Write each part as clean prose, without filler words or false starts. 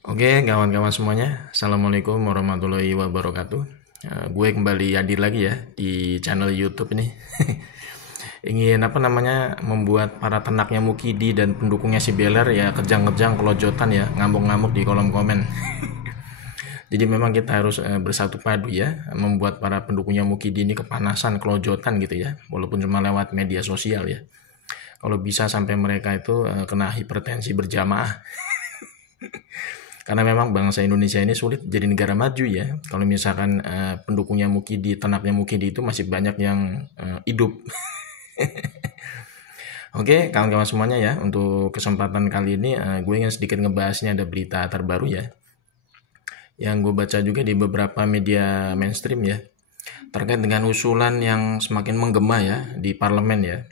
Oke, kawan-kawan semuanya, Assalamualaikum warahmatullahi wabarakatuh. Gue kembali hadir lagi ya di channel YouTube ini. Ingin membuat para tenaknya Mukidi dan pendukungnya si Beler ya kejang-kejang kelojotan ya, ngamuk-ngamuk di kolom komen. Jadi memang kita harus bersatu padu ya, membuat para pendukungnya Mukidi ini kepanasan, kelojotan gitu ya, walaupun cuma lewat media sosial ya. Kalau bisa sampai mereka itu kena hipertensi berjamaah. Karena memang bangsa Indonesia ini sulit jadi negara maju ya. Kalau misalkan pendukungnya Mukidi, tenaknya Mukidi itu masih banyak yang hidup. Oke, kawan-kawan semuanya ya, untuk kesempatan kali ini gue ingin sedikit ngebahasnya ada berita terbaru ya. Yang gue baca juga di beberapa media mainstream ya. Terkait dengan usulan yang semakin menggema ya di parlemen ya.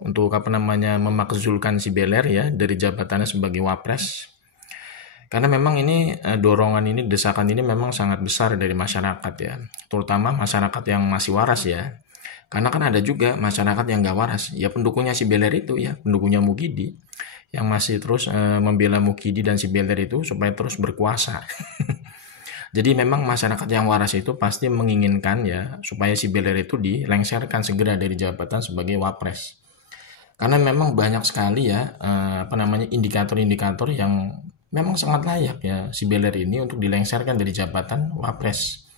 Untuk memakzulkan si Beler ya dari jabatannya sebagai wapres. Karena memang ini dorongan ini, desakan ini memang sangat besar dari masyarakat ya, terutama masyarakat yang masih waras ya. Karena kan ada juga masyarakat yang gak waras, ya pendukungnya si Beler itu ya, pendukungnya Mukidi, yang masih terus membela Mukidi dan si Beler itu supaya terus berkuasa. Jadi memang masyarakat yang waras itu pasti menginginkan ya supaya si Beler itu dilengsarkan segera dari jabatan sebagai wapres. Karena memang banyak sekali ya indikator-indikator yang memang sangat layak ya si Beler ini untuk dilengsarkan dari jabatan wapres.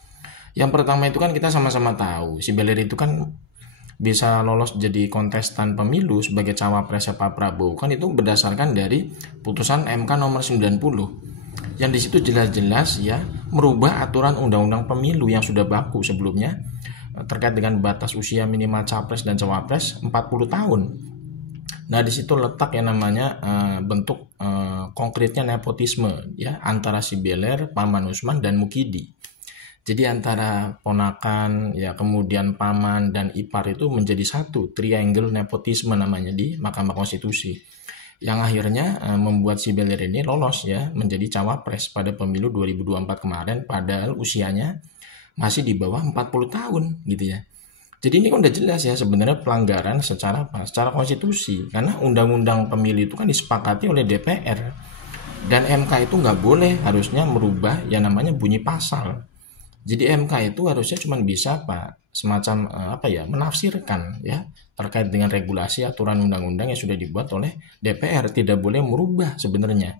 Yang pertama itu kan kita sama-sama tahu si Beler itu kan bisa lolos jadi kontestan pemilu sebagai cawapresnya Pak Prabowo kan itu berdasarkan dari putusan MK nomor 90 yang di situ jelas-jelas ya merubah aturan undang-undang pemilu yang sudah baku sebelumnya terkait dengan batas usia minimal capres dan cawapres 40 tahun. Nah, di situ letak yang namanya bentuk konkretnya nepotisme ya antara si Beler, Paman Usman dan Mukidi. Jadi antara ponakan ya kemudian paman dan ipar itu menjadi satu, triangle nepotisme namanya di Mahkamah Konstitusi. Yang akhirnya membuat si Beler ini lolos ya menjadi cawapres pada pemilu 2024 kemarin padahal usianya masih di bawah 40 tahun gitu ya. Jadi ini kan udah jelas ya sebenarnya pelanggaran secara apa? Secara konstitusi. Karena undang-undang pemilu itu kan disepakati oleh DPR. Dan MK itu nggak boleh harusnya merubah yang namanya bunyi pasal. Jadi MK itu harusnya cuma bisa semacam menafsirkan ya terkait dengan regulasi aturan undang-undang yang sudah dibuat oleh DPR, tidak boleh merubah sebenarnya.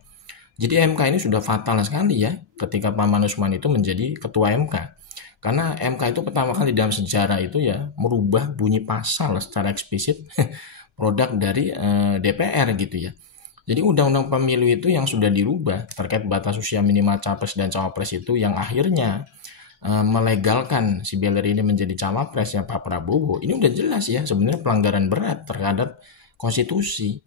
Jadi MK ini sudah fatal sekali ya ketika Pak Manusman itu menjadi ketua MK. Karena MK itu pertama kali dalam sejarah itu ya merubah bunyi pasal secara eksplisit produk dari DPR gitu ya. Jadi undang-undang pemilu itu yang sudah dirubah terkait batas usia minimal capres dan cawapres itu yang akhirnya melegalkan si Beler ini menjadi cawapres ya Pak Prabowo. Ini udah jelas ya sebenarnya pelanggaran berat terhadap konstitusi.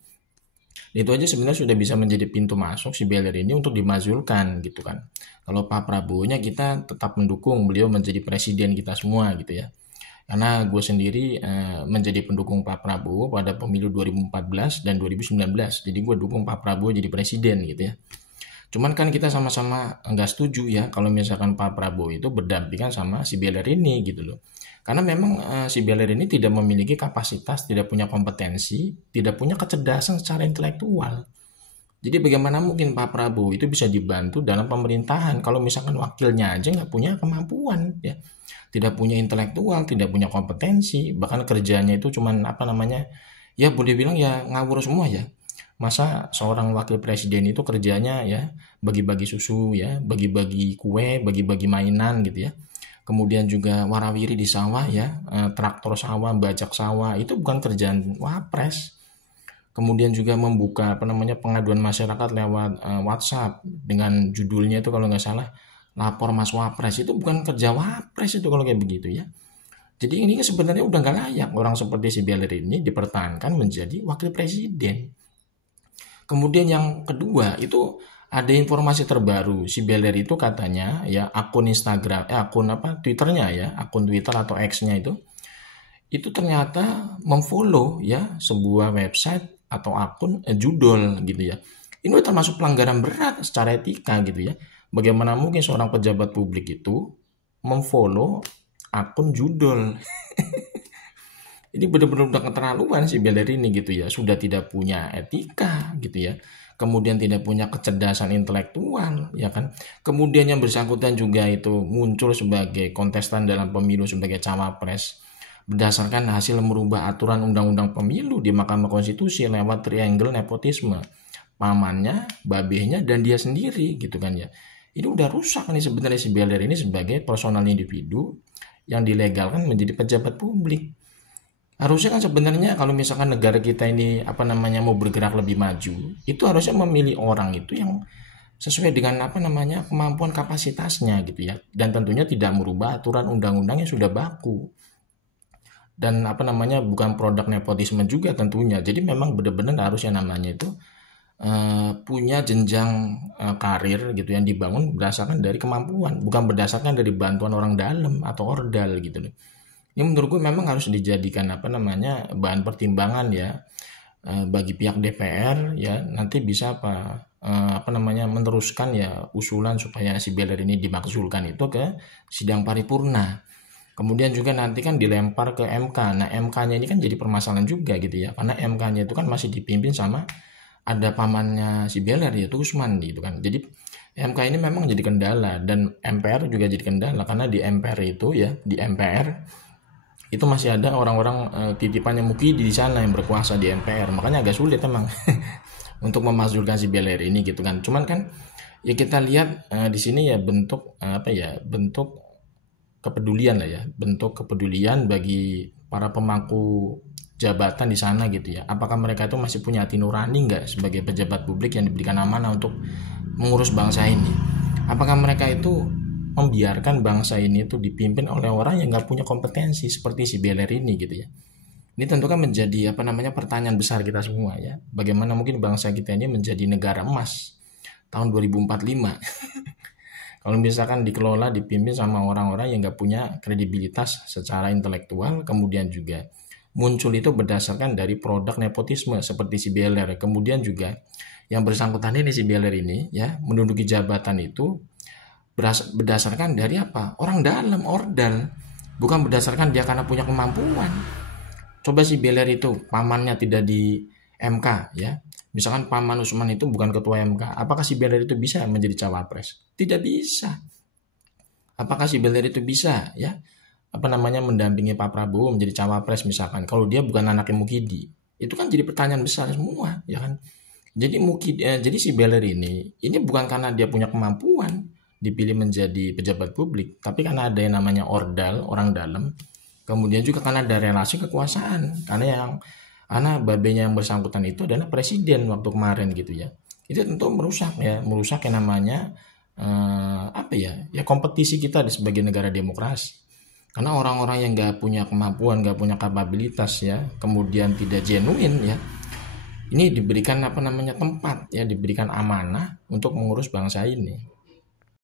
Itu aja sebenarnya sudah bisa menjadi pintu masuk si Beler ini untuk dimazulkan gitu kan. Kalau Pak Prabowo-nya kita tetap mendukung beliau menjadi presiden kita semua gitu ya. Karena gue sendiri menjadi pendukung Pak Prabowo pada pemilu 2014 dan 2019. Jadi gue dukung Pak Prabowo jadi presiden gitu ya. Cuman kan kita sama-sama nggak setuju ya kalau misalkan Pak Prabowo itu berdampingan sama si Beler ini gitu loh. Karena memang si Beler ini tidak memiliki kapasitas, tidak punya kompetensi, tidak punya kecerdasan secara intelektual. Jadi bagaimana mungkin Pak Prabowo itu bisa dibantu dalam pemerintahan kalau misalkan wakilnya aja nggak punya kemampuan ya, tidak punya intelektual, tidak punya kompetensi, bahkan kerjanya itu cuman ya boleh bilang ya ngawur semua ya. Masa seorang wakil presiden itu kerjanya ya bagi-bagi susu ya, bagi-bagi kue, bagi-bagi mainan gitu ya. Kemudian juga warawiri di sawah ya, traktor sawah, bajak sawah itu bukan kerjaan wapres. Kemudian juga membuka pengaduan masyarakat lewat WhatsApp dengan judulnya itu kalau nggak salah lapor Mas Wapres itu bukan kerja Wapres itu kalau kayak begitu ya. Jadi ini sebenarnya udah nggak layak orang seperti si Beler ini dipertahankan menjadi wakil presiden. Kemudian yang kedua itu ada informasi terbaru si Beler itu katanya ya akun Instagram Twitternya ya akun Twitter atau X-nya itu ternyata memfollow ya sebuah website atau akun judul gitu ya. Ini termasuk pelanggaran berat secara etika gitu ya. Bagaimana mungkin seorang pejabat publik itu memfollow akun judul? Ini benar-benar udah keterlaluan si Beler ini gitu ya. Sudah tidak punya etika gitu ya. kemudian tidak punya kecerdasan intelektual, ya kan. Kemudian yang bersangkutan juga itu muncul sebagai kontestan dalam pemilu sebagai cawapres berdasarkan hasil merubah aturan undang-undang pemilu di Mahkamah Konstitusi lewat triangle nepotisme, pamannya, babehnya, dan dia sendiri gitu kan ya. Ini udah rusak nih sebenarnya si Beler ini sebagai personal individu yang dilegalkan menjadi pejabat publik. Harusnya kan sebenarnya kalau misalkan negara kita ini mau bergerak lebih maju, itu harusnya memilih orang itu yang sesuai dengan kemampuan kapasitasnya gitu ya. Dan tentunya tidak merubah aturan undang-undang yang sudah baku. Dan bukan produk nepotisme juga tentunya. Jadi memang benar-benar harusnya itu punya jenjang karir gitu yang dibangun berdasarkan dari kemampuan, bukan berdasarkan dari bantuan orang dalam atau ordal gitu loh. Ini menurut gue memang harus dijadikan bahan pertimbangan ya bagi pihak DPR ya, nanti bisa meneruskan ya usulan supaya si Beler ini dimakzulkan itu ke sidang paripurna. Kemudian juga nanti kan dilempar ke MK. Nah, MK-nya ini kan jadi permasalahan juga gitu ya. Karena MK-nya itu kan masih dipimpin sama ada pamannya si Beler yaitu Usman gitu kan. Jadi MK ini memang jadi kendala dan MPR juga jadi kendala karena di MPR itu ya, di MPR itu masih ada orang-orang titipannya Mukidi di sana yang berkuasa di MPR. Makanya agak sulit emang untuk memakzulkan si Beler ini gitu kan. Cuman kan ya kita lihat di sini ya bentuk bentuk kepedulian lah ya, bentuk kepedulian bagi para pemangku jabatan di sana gitu ya. Apakah mereka itu masih punya hati nurani nggak sebagai pejabat publik yang diberikan amanah untuk mengurus bangsa ini? Apakah mereka itu membiarkan bangsa ini itu dipimpin oleh orang yang nggak punya kompetensi seperti si Beler ini gitu ya? Ini tentu kan menjadi pertanyaan besar kita semua ya. Bagaimana mungkin bangsa kita ini menjadi negara emas tahun 2045? Kalau misalkan dikelola, dipimpin sama orang-orang yang nggak punya kredibilitas secara intelektual, kemudian juga muncul itu berdasarkan dari produk nepotisme seperti si Beler. Kemudian juga yang bersangkutan ini si Beler ini ya menduduki jabatan itu berdasarkan dari apa? Orang dalam, ordal. Bukan berdasarkan dia karena punya kemampuan. Coba si Beler itu pamannya tidak di MK ya. Misalkan paman Usman itu bukan ketua MK, apakah si Beler itu bisa menjadi cawapres? Tidak bisa. Apakah si Beler itu bisa ya mendampingi Pak Prabowo menjadi cawapres misalkan kalau dia bukan anaknya Mukidi? Itu kan jadi pertanyaan besar semua ya kan. Jadi si Beler ini bukan karena dia punya kemampuan dipilih menjadi pejabat publik, tapi karena ada yang namanya ordal, orang dalam. Kemudian juga karena ada relasi kekuasaan, karena babenya yang bersangkutan itu adalah presiden waktu kemarin gitu ya. Itu tentu merusak yang namanya kompetisi kita sebagai negara demokrasi. Karena orang-orang yang nggak punya kemampuan, nggak punya kapabilitas ya, kemudian tidak genuine ya, ini diberikan tempat ya, diberikan amanah untuk mengurus bangsa ini.